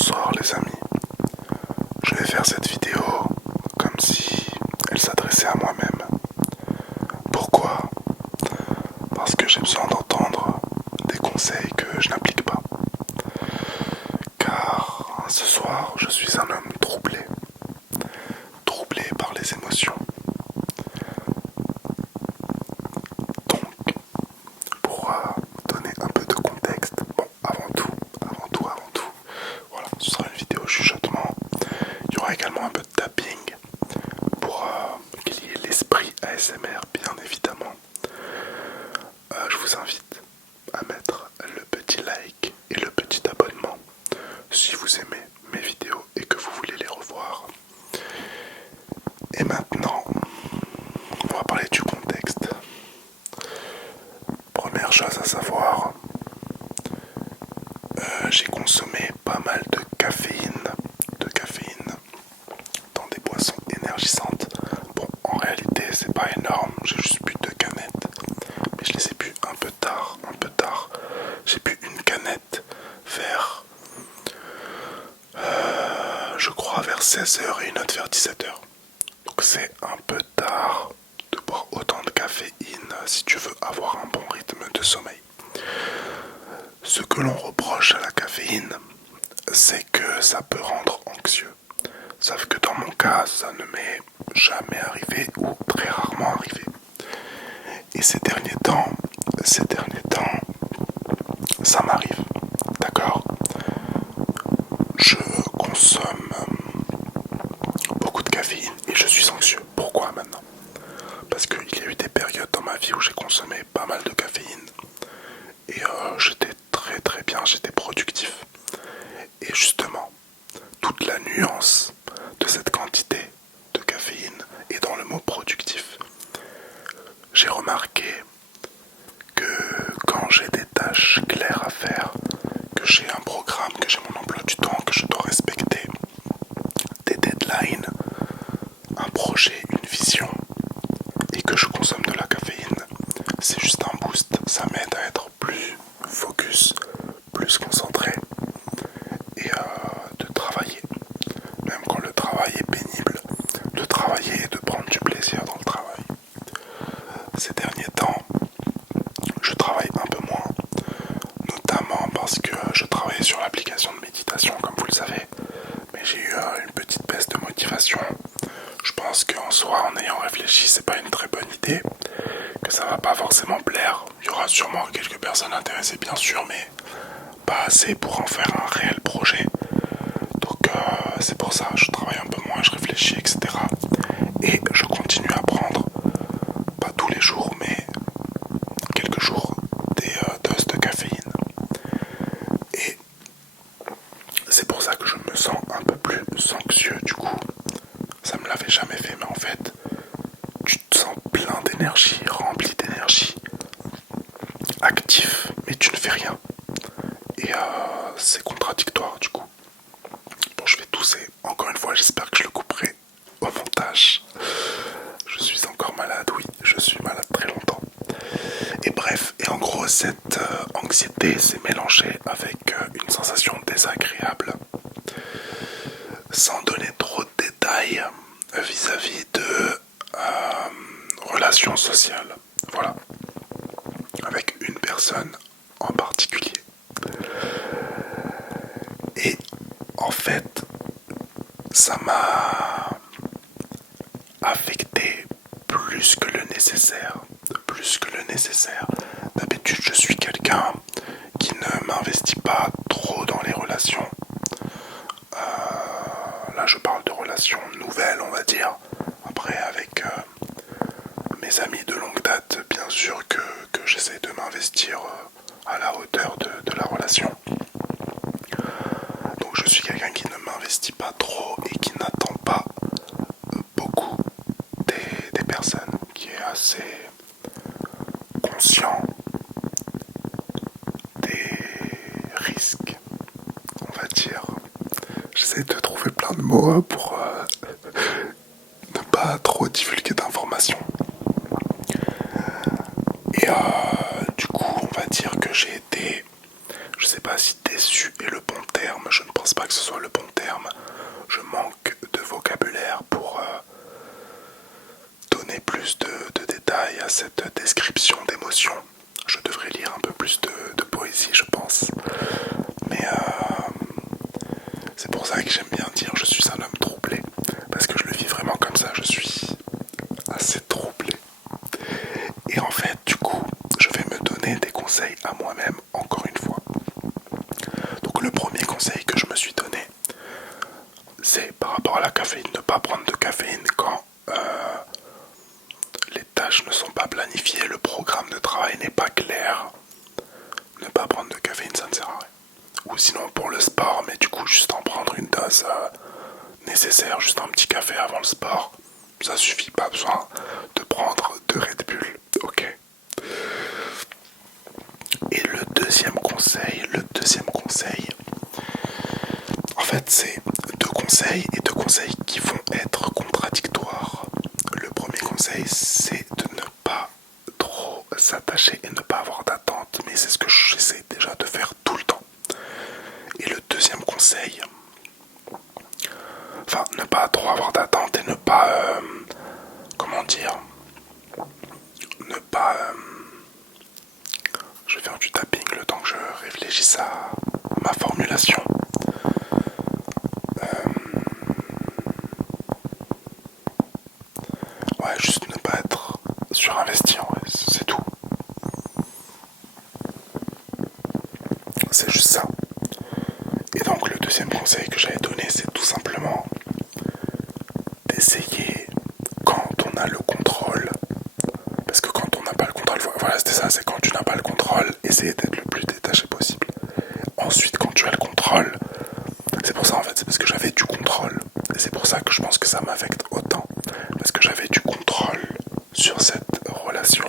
Bonsoir les amis, je vais faire cette vidéo comme si elle s'adressait à moi-même. Pourquoi? Parce que j'ai besoin d'entendre des conseils que je n'applique pas. Car ce soir, je suis un homme troublé, troublé par les émotions. Donc, pour donner un peu de contexte, bon, avant tout, voilà, ce sera une vidéo chuchotement. Il y aura également un peu de tapping pour qu'il y ait l'esprit ASMR, bien évidemment. Je vous invite à mettre le petit like et le petit abonnement si vous aimez mes vidéos et que vous voulez les revoir. Et maintenant, on va parler du contexte. Première chose à savoir, j'ai consommé pas mal de caféine dans des boissons énergisantes. Bon, en réalité, c'est pas énorme, j'ai juste bu 2 canettes, mais je les ai bu un peu tard. J'ai bu une canette vers, je crois, vers 16 h et une autre vers 17 h. Donc c'est un peu tard de boire autant de caféine si tu veux avoir un bon rythme de sommeil. Ce que l'on reproche à la caféine, c'est que ça peut rendre anxieux. Sauf que dans mon cas, ça ne m'est jamais arrivé ou très rarement arrivé. Et ces derniers temps, ça m'arrive. D'accord? Je consomme beaucoup de caféine et je suis anxieux. Pourquoi maintenant? Parce qu'il y a eu des périodes dans ma vie où j'ai consommé pas mal de caféine et j'étais très bien, j'étais productif. Et justement, toute la nuance de cette quantité de caféine est dans le mot productif. J'ai remarqué que quand j'ai des tâches claires à faire, que j'ai un programme, que j'ai mon emploi du temps, que je dois respecter, des deadlines, un projet, une vision, et que je consomme de la caféine, c'est juste un boost. Ça m'aide à être plus focus, plus concentré et de travailler. Même quand le travail est pénible, de travailler et de prendre du plaisir dans le travail. Ces derniers temps, je travaille un peu moins, notamment parce que je travaillais sur l'application de méditation, comme vous le savez, mais j'ai eu une petite baisse de motivation. Je pense qu'en soi, en ayant réfléchi, c'est pas une très bonne idée, que ça va pas forcément plaire. Il y aura sûrement quelques personnes intéressées, bien sûr, mais pas assez pour en faire un réel projet. Donc c'est pour ça, je travaille un peu moins, je réfléchis, etc. Et je continue à prendre, pas tous les jours, mais quelques jours, des doses de caféine. Et c'est pour ça que je me sens un peu plus anxieux du coup. Ça me l'avait jamais fait, mais en fait, tu te sens plein d'énergie, rempli d'énergie, actif, mais tu ne fais rien. Et c'est contradictoire du coup. Bon, je vais tousser. Encore une fois, j'espère que je le couperai au montage. Je suis encore malade, oui, je suis malade très longtemps. Et bref, et en gros, cette anxiété s'est mélangée avec une sensation désagréable. Sans donner trop de détails vis-à-vis de relations sociales. Voilà. Avec une personne en particulier. Et en fait, ça m'a affecté plus que le nécessaire. D'habitude, je suis quelqu'un qui ne m'investit pas trop dans les relations. Là, je parle de relations nouvelles, on va dire. Après, avec mes amis de longue date, bien sûr que j'essaie de m'investir à la hauteur de la relation. Donc je suis quelqu'un qui ne m'investit pas trop et qui n'attend pas beaucoup des personnes, qui est assez conscient des risques, on va dire. J'essaie de trouver plein de mots pour ne pas trop divulguer d'informations. Et du coup, on va dire que j'ai été, je sais pas si déçu est le bon terme, je ne pense pense pas que ce soit le bon terme. Je manque de vocabulaire pour donner plus de détails à cette description d'émotion. Je devrais lire un peu plus de poésie, je pense. Mais c'est pour ça que j'aime bien dire je suis un homme troublé. Parce que je le vis vraiment comme ça, je suis assez troublé. Et en fait, du coup, je vais me donner des conseils à moi-même, encore une fois. Donc le premier conseil que je me suis donné, c'est par rapport à la caféine, ne pas prendre de caféine quand les tâches ne sont pas planifiées, le programme de travail n'est pas clair. Ne pas prendre de caféine, ça ne sert à rien. Ou sinon pour le sport, mais du coup juste en prendre une dose nécessaire, juste un petit café avant le sport. Ça suffit, pas besoin de prendre de Red Bull, ok. Et le deuxième conseil, en fait c'est deux conseils qui vont être contradictoires. Le premier conseil c'est de ne pas trop s'attacher et ne pas avoir d'attente, mais c'est ce que j'essaie déjà de faire tout le temps. Et le deuxième conseil, enfin ne pas trop avoir d'attente et ne pas, comment dire, ne pas, je vais faire du tapping le temps que je réfléchisse à ma formulation. Ouais, juste ne pas être surinvesti, ouais, c'est tout. C'est juste ça. Et donc le deuxième conseil que j'avais donné, c'est tout simplement d'essayer quand on a le contrôle. Parce que quand on n'a pas le contrôle, voilà c'était ça, c'est quand tu n'as pas le contrôle, essayer d'être le plus détaché possible. Ensuite quand tu as le contrôle, c'est pour ça en fait, c'est parce que j'avais du contrôle. Et c'est pour ça que je pense que ça m'affecte autant. Parce que j'avais du contrôle sur cette relation.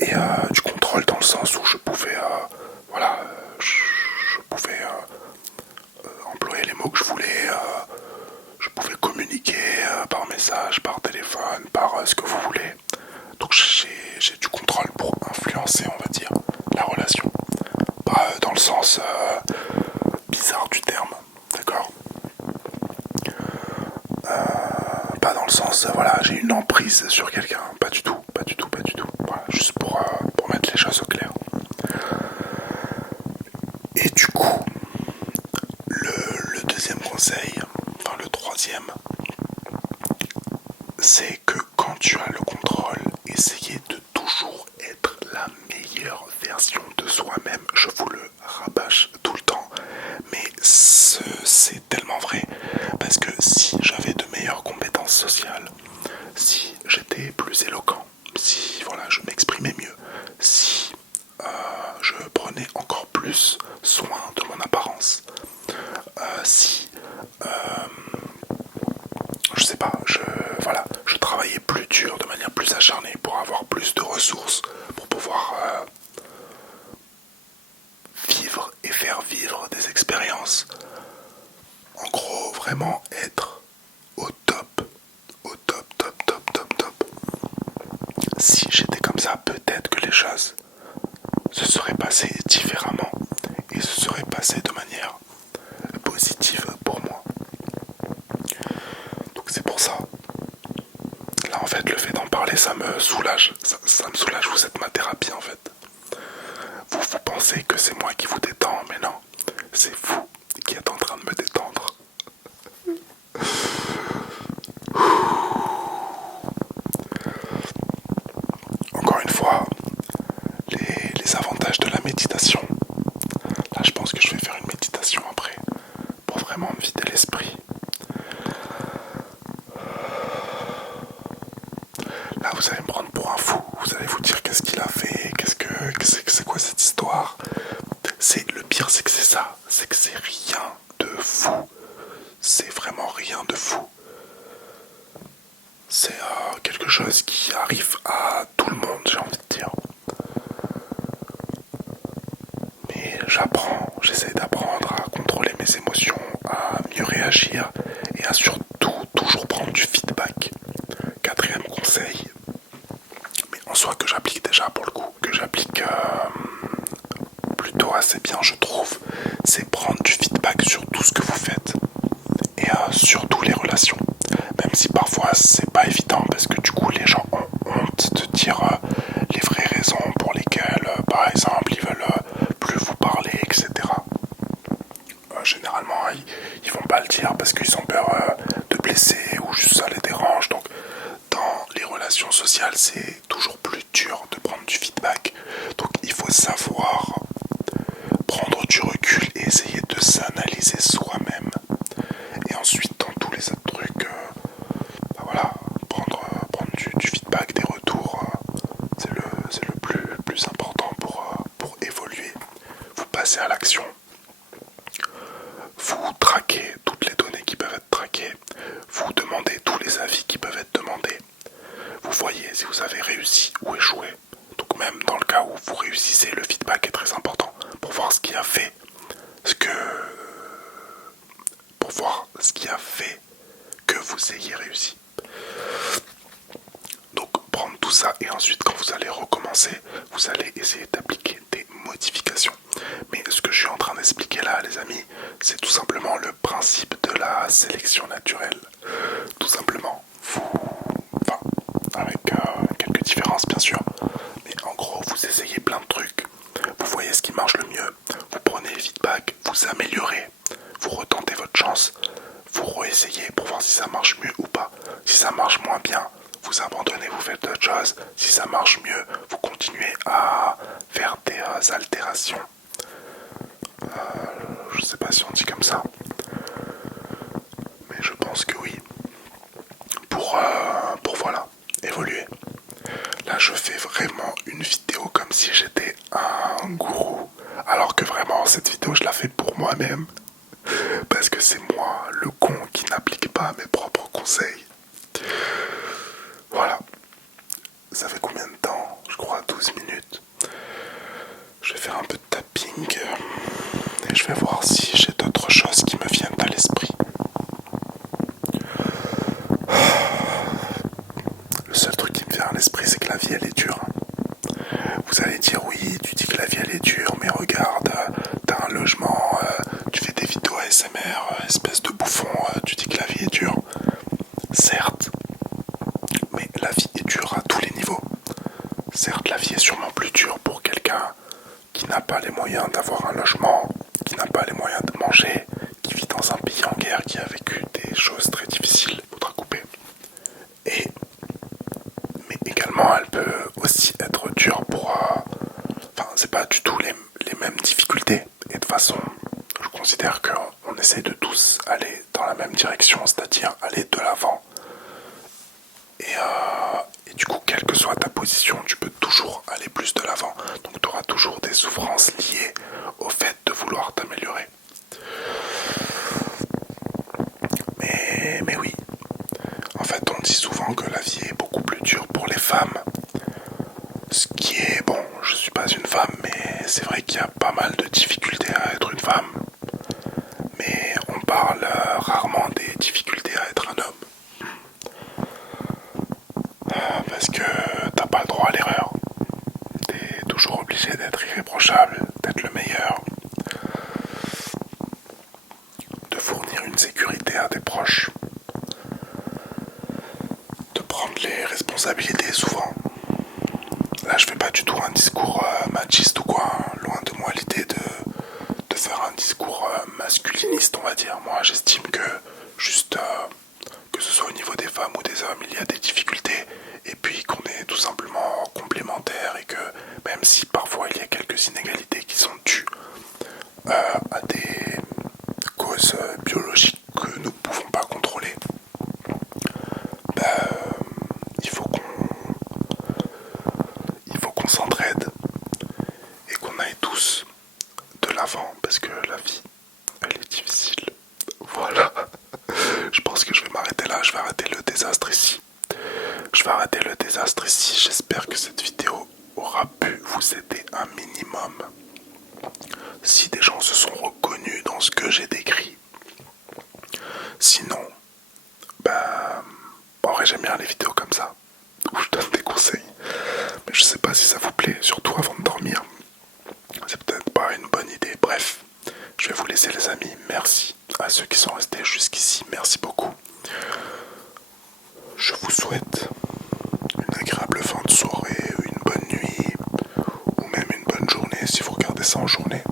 Et du contrôle dans le sens où je pouvais, voilà, je pouvais employer les mots que je voulais, je pouvais communiquer par message, par téléphone, par ce que vous voulez. Donc j'ai du contrôle pour influencer, on va dire, la relation. Pas dans le sens bizarre du terme, d'accord. Pas dans le sens, voilà, j'ai une emprise sur quelqu'un, pas du tout, pas du tout, pas du tout. Voilà, juste pour mettre les choses au clair. Et du coup, le deuxième conseil, enfin le troisième, c'est que quand tu as le contrôle, essayez de toujours être la meilleure version de soi-même. Je vous le rabâche tout le temps, mais c'est tellement vrai. Parce que si j'avais de meilleures compétences sociales, si j'étais plus éloquent, si voilà, je m'exprimais mieux, si je prenais encore plus soin de mon apparence, si je sais pas, je travaillais plus dur, de manière plus acharnée pour avoir plus de ressources, pour pouvoir vivre et faire vivre des expériences. En gros, vraiment être au top, au top, top, top, top, top. Si j'étais comme ça, peut-être que les choses se seraient passées différemment et se seraient passées de manière positive pour moi. Donc c'est pour ça. Là en fait le fait d'en parler ça me soulage. Ça me soulage, vous êtes ma thérapie en fait. Vous pensez que c'est moi qui vous détends, mais non. C'est vous qui êtes en train de me détendre. Encore une fois, les avantages de la méditation. Là je pense que je vais faire une méditation après pour vraiment me vider l'esprit. Là vous allez me prendre pour un fou, vous allez vous dire qu'est-ce qu'il a fait, c'est quoi cette histoire. Le pire c'est que c'est ça, c'est que c'est rien de fou. C'est vraiment rien de fou. C'est quelque chose qui arrive à tout le monde, j'ai envie de dire. Mais j'essaie d'apprendre à contrôler mes émotions, à mieux réagir et à surtout toujours prendre du feedback. Quatrième conseil, mais en soi que j'applique déjà pour le coup, que j'applique plutôt assez bien je trouve, c'est prendre du feedback sur relation. Même si parfois c'est pas évident parce que du coup les gens ont honte de dire les vraies raisons pour lesquelles, par exemple, ils veulent plus vous parler, etc. Généralement, ils vont pas le dire parce qu'ils ont peur de blesser ou juste ça les dérange. Donc, dans les relations sociales, c'est toujours plus dur de prendre du feedback. Donc, il faut savoir prendre du recul et essayer de s'analyser soi-même. Et ensuite, dans tous les autres trucs, voilà, prendre du feedback, des retours, c'est le plus important pour évoluer. Vous passez à l'action. Vous traquez toutes les données qui peuvent être traquées, vous demandez tous les avis qui peuvent être demandés, vous voyez si vous avez réussi ou échoué. Donc même dans le cas où vous réussissez, le feedback est très important pour voir ce qui a fait que vous ayez réussi. Donc prendre tout ça et ensuite quand vous allez recommencer, vous allez essayer d'appliquer des modifications. Mais ce que je suis en train d'expliquer là, les amis, c'est tout simplement le principe de la sélection naturelle. Tout simplement, avec quelques différences bien sûr, mais en gros, vous essayez plein de trucs, vous voyez ce qui marche le mieux, vous prenez les feedbacks, vous améliorez, vous retentez votre chance, vous réessayez pour voir si ça marche mieux ou pas. Si ça marche moins bien, vous abandonnez, vous faites d'autres choses. Si ça marche mieux, vous continuez à faire des altérations. Je sais pas si on dit comme ça, mais je pense que oui. Pour voilà, évoluer. Là, je fais vraiment une vidéo comme si j'étais un gourou, alors que vraiment cette vidéo je la fais pour moi-même, parce que c'est moi le con qui n'applique pas mes propres conseils. Voilà. Ça fait combien de temps? Je crois 12 minutes. Je vais faire un peu de tapping et je vais voir si j'ai d'autres choses qui me viennent à l'esprit. Le seul truc qui me vient à l'esprit, c'est que la vie elle est dure. Vous allez dire oui, tu dis que la vie elle est dure, mais regarde, t'as un logement, tu fais des vidéos ASMR, espèce de bouffon, tu dis que la vie est dure. Certes, mais la vie est dure à tous les niveaux. Certes, la vie est sûrement plus dure pour quelqu'un qui n'a pas les moyens d'avoir un logement, qui n'a pas les moyens de manger, qui vit dans un pays en guerre, qui a vécu des choses très difficiles, il faudra couper. Mais également, elle peut aussi être dure pour... c'est pas du tout les mêmes difficultés. Et de toute façon, je considère qu'on essaie de tous aller dans la même direction, c'est-à-dire aller de l'avant. Et du coup, quelle que soit ta position, tu peux toujours aller plus de l'avant. Donc tu auras toujours des souffrances liées au fait de vouloir t'améliorer. Mais oui, en fait on dit souvent que la vie est beaucoup plus dure pour les femmes. Ce qui est bon, je suis pas une femme, mais c'est vrai qu'il y a pas mal de difficultés à être une femme. Mais on parle rarement des difficultés à être un homme. Parce que t'as pas le droit à l'erreur. T'es toujours obligé d'être irréprochable, d'être le meilleur, de fournir une sécurité à tes proches, de prendre les responsabilités souvent. Là je fais pas du tout un discours machiste ou quoi, hein. Loin de moi l'idée de faire un discours masculiniste, on va dire. Moi j'estime que juste que ce soit au niveau des femmes ou des hommes, il y a des difficultés et puis qu'on est tout simplement complémentaires et que même si parfois il y a quelques inégalités qui sont dues à des causes biologiques que nous ne pouvons pas contrôler, il faut qu'on s'entraide et qu'on aille tous de l'avant parce que la vie elle est difficile. Voilà. Je pense que je vais m'arrêter là, je vais arrêter le désastre ici. J'espère que cette vidéo aura pu vous aider un minimum. Si des gens se sont reconnus dans ce que j'ai décrit. Sinon, en vrai j'aime bien les vidéos comme ça, où je donne des conseils. Mais je sais pas si ça vous plaît, surtout avant de dormir. C'est peut-être pas une bonne idée. Bref, je vais vous laisser les amis. Merci à ceux qui sont restés jusqu'ici. Merci beaucoup. Je vous souhaite une agréable fin de soirée, une bonne nuit, ou même une bonne journée si vous regardez ça en journée.